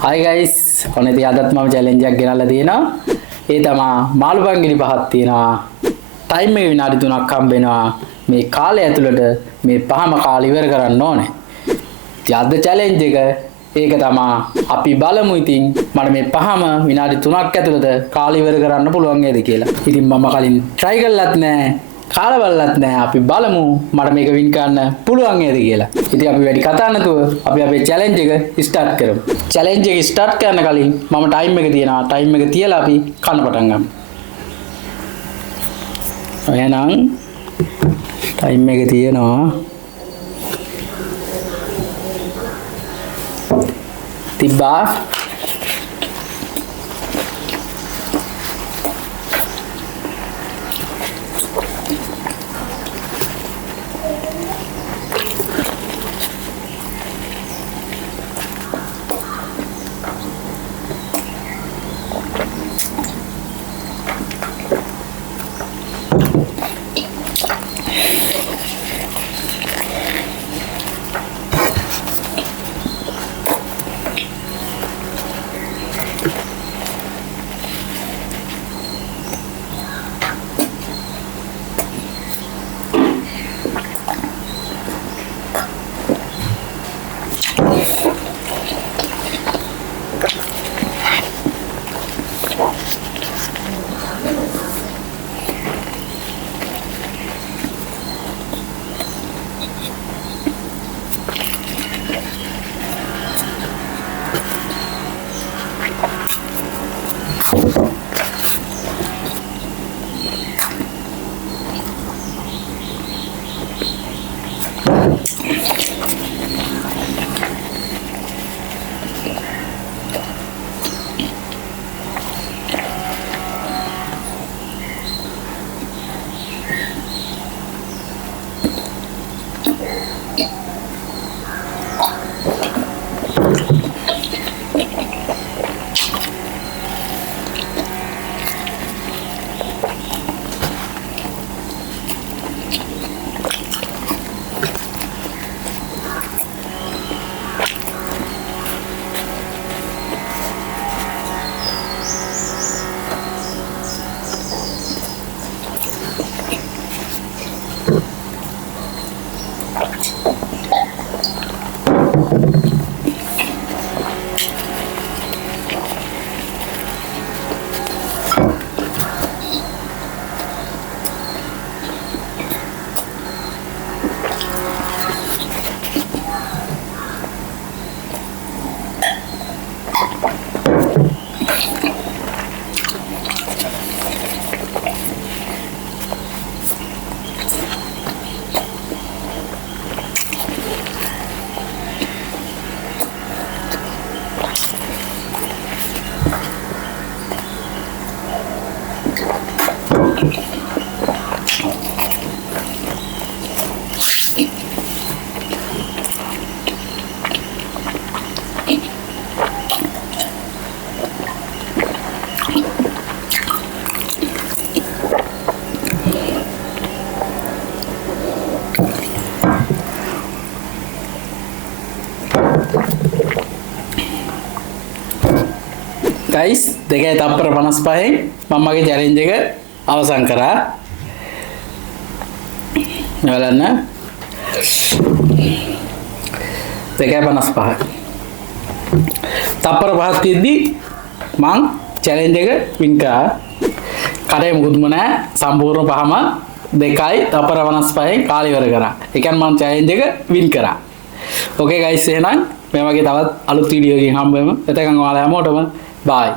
Hi guys, ඔන්න ඉතින් අදත් මම challenge එකක් ගෙනල්ලා තියෙනවා. ඒ තමයි මාළු පංගිනි පහක් තියෙනවා. ටයිම් එක විනාඩි 3ක් හම්බ වෙනවා. මේ කාලය ඇතුළත මේ පහම කාලය ඉවර කරන්න ඕනේ. ඉතින් අද challenge එක ඒක තමයි අපි බලමු ඉතින් මට මේ පහම විනාඩි 3ක් ඇතුළත කාලය ඉවර කරන්න පුළුවන් නේද කියලා. ඉතින් මම කලින් try කරලත් නැහැ. කාලා බලලත් නැහැ. අපි බලමු මට මේක වින් කරන්න පුළුවන් නේද කියලා. ඉතින් අපි වැඩි කතා නැතුව අපි අපේ challenge එක start කරමු. challenge එක start කරන්න කලින් මම time එක තියනවා. time එක තියලා අපි කන්න පටන් ගමු. එහෙනම් time එක තියනවා. තිබ්බා. Guys, දෙකේ තප්පර 55න් මම මගේ challenge එක අවසන් කරා. බලන්න. දෙකේ 55. තප්පර 5ක් තියද්දි මං challenge එක win කරා. කරේ මුකුත්ම නැහැ. සම්පූර්ණ පහම 2යි තප්පර 55න් කාලය ඉවර කරා. ඒ කියන්නේ මං challenge එක win කරා. Okay guys, එහෙනම් මේ වගේ තවත් අලුත් වීඩියෝ එකකින් හම්බ වෙමු. එතකන් ඔයාලා හැමෝටම bye.